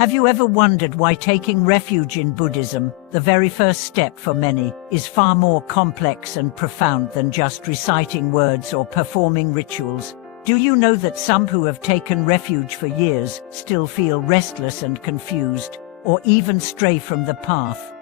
Have you ever wondered why taking refuge in Buddhism, the very first step for many, is far more complex and profound than just reciting words or performing rituals? Do you know that some who have taken refuge for years still feel restless and confused, or even stray from the path?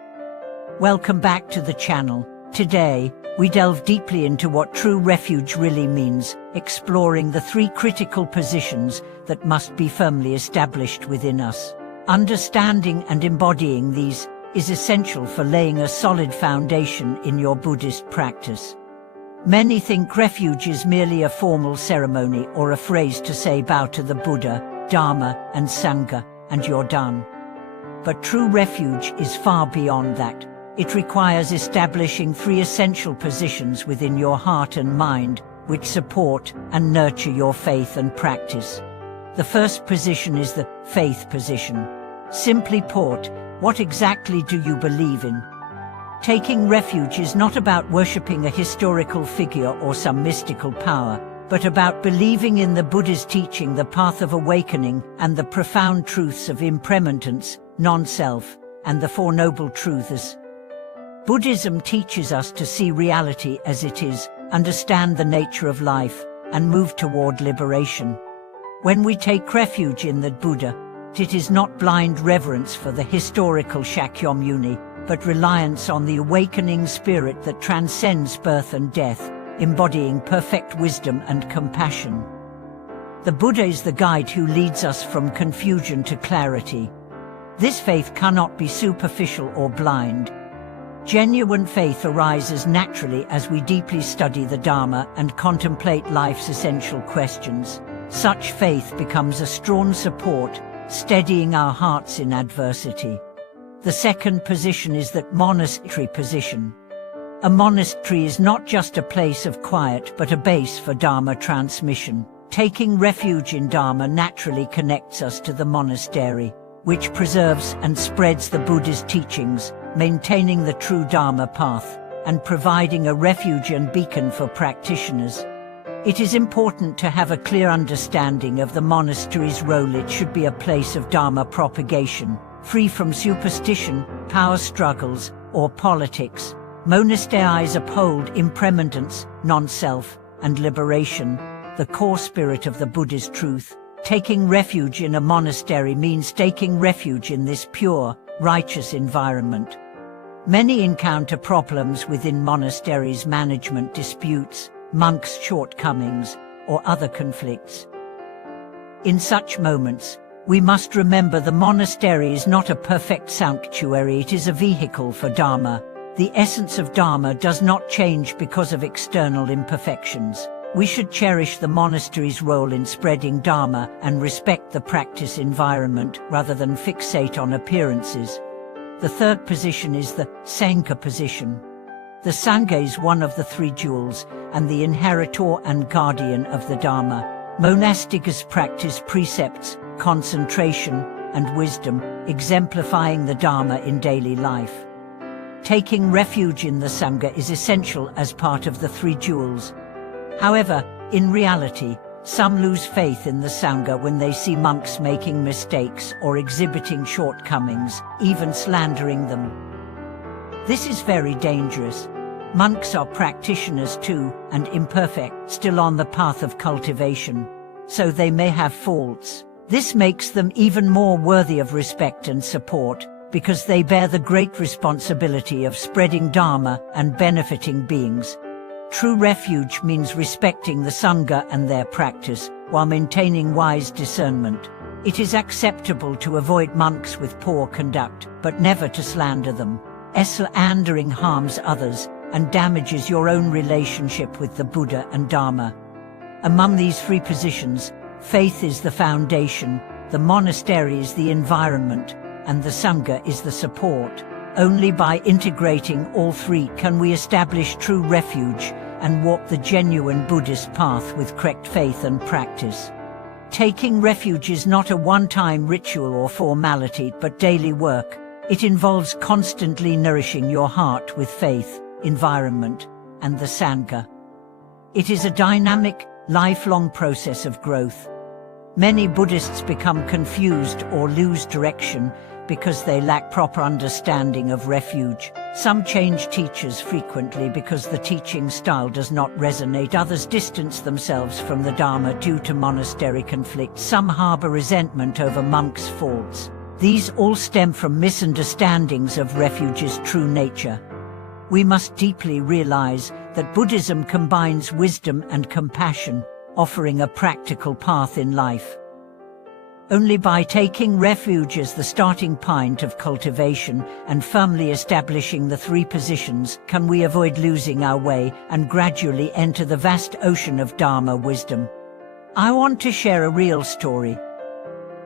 Welcome back to the channel. Today, we delve deeply into what true refuge really means, exploring the 3 critical positions that must be firmly established within us. Understanding and embodying these is essential for laying a solid foundation in your Buddhist practice. Many think refuge is merely a formal ceremony or a phrase to say bow to the Buddha, Dharma, and Sangha, and you're done. But true refuge is far beyond that. It requires establishing 3 essential positions within your heart and mind, which support and nurture your faith and practice. The first position is the faith position. Simply put, what exactly do you believe in? Taking refuge is not about worshipping a historical figure or some mystical power, but about believing in the Buddha's teaching, the path of awakening, and the profound truths of impermanence, non-self, and the 4 noble truths. Buddhism teaches us to see reality as it is, understand the nature of life, and move toward liberation. When we take refuge in the Buddha, it is not blind reverence for the historical Shakyamuni, but reliance on the awakening spirit that transcends birth and death, embodying perfect wisdom and compassion. The Buddha is the guide who leads us from confusion to clarity. This faith cannot be superficial or blind. Genuine faith arises naturally as we deeply study the Dharma and contemplate life's essential questions. Such faith becomes a strong support, steadying our hearts in adversity. The second position is the monastery position. A monastery is not just a place of quiet but a base for Dharma transmission. Taking refuge in Dharma naturally connects us to the monastery, which preserves and spreads the Buddha's teachings, maintaining the true Dharma path, and providing a refuge and beacon for practitioners. It is important to have a clear understanding of the monastery's role. It should be a place of Dharma propagation, free from superstition, power struggles, or politics. Monasteries uphold impermanence, non-self, and liberation, the core spirit of the Buddha's truth. Taking refuge in a monastery means taking refuge in this pure, righteous environment. Many encounter problems within monasteries: management disputes, monks' shortcomings, or other conflicts. In such moments, we must remember the monastery is not a perfect sanctuary, it is a vehicle for Dharma. The essence of Dharma does not change because of external imperfections. We should cherish the monastery's role in spreading Dharma and respect the practice environment rather than fixate on appearances. The third position is the Sangha position. The Sangha is one of the 3 jewels and the inheritor and guardian of the Dharma. Monastics practice precepts, concentration, and wisdom, exemplifying the Dharma in daily life. Taking refuge in the Sangha is essential as part of the 3 jewels. However, in reality, some lose faith in the Sangha when they see monks making mistakes or exhibiting shortcomings, even slandering them. This is very dangerous. Monks are practitioners too, and imperfect, still on the path of cultivation. So they may have faults. This makes them even more worthy of respect and support, because they bear the great responsibility of spreading Dharma and benefiting beings. True refuge means respecting the Sangha and their practice, while maintaining wise discernment. It is acceptable to avoid monks with poor conduct, but never to slander them. Slandering harms others and damages your own relationship with the Buddha and Dharma. Among these 3 positions, faith is the foundation, the monastery is the environment, and the Sangha is the support. Only by integrating all 3 can we establish true refuge and walk the genuine Buddhist path with correct faith and practice. Taking refuge is not a one-time ritual or formality, but daily work. It involves constantly nourishing your heart with faith, environment, and the Sangha. It is a dynamic, lifelong process of growth. Many Buddhists become confused or lose direction because they lack proper understanding of refuge. Some change teachers frequently because the teaching style does not resonate. Others distance themselves from the Dharma due to monastery conflicts. Some harbor resentment over monks' faults. These all stem from misunderstandings of refuge's true nature. We must deeply realize that Buddhism combines wisdom and compassion, offering a practical path in life. Only by taking refuge as the starting point of cultivation and firmly establishing the three positions can we avoid losing our way and gradually enter the vast ocean of Dharma wisdom. I want to share a real story.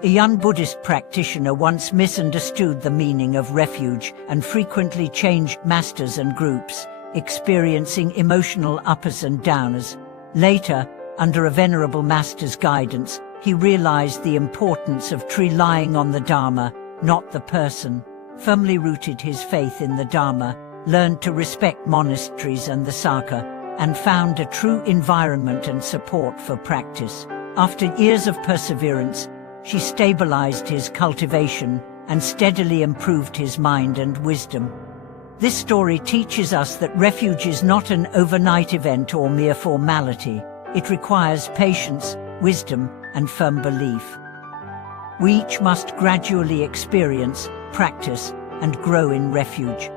A young Buddhist practitioner once misunderstood the meaning of refuge and frequently changed masters and groups, experiencing emotional uppers and downers. Later, under a venerable master's guidance, he realized the importance of relying on the Dharma, not the person. Firmly rooted his faith in the Dharma, learned to respect monasteries and the Sangha, and found a true environment and support for practice. After years of perseverance, she stabilized his cultivation and steadily improved his mind and wisdom. This story teaches us that refuge is not an overnight event or mere formality. It requires patience, wisdom, and firm belief. We each must gradually experience, practice, and grow in refuge.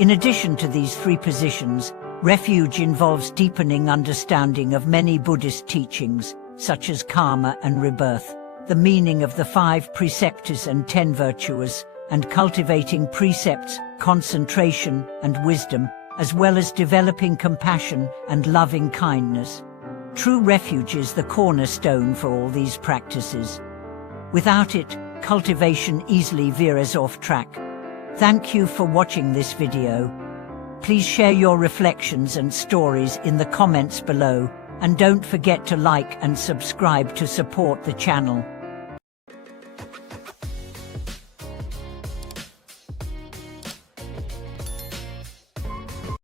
In addition to these three positions, refuge involves deepening understanding of many Buddhist teachings, such as karma and rebirth, the meaning of the 5 precepts and 10 virtues, and cultivating precepts, concentration, and wisdom, as well as developing compassion and loving kindness. True refuge is the cornerstone for all these practices. Without it, cultivation easily veers off track. Thank you for watching this video. Please share your reflections and stories in the comments below, and don't forget to like and subscribe to support the channel.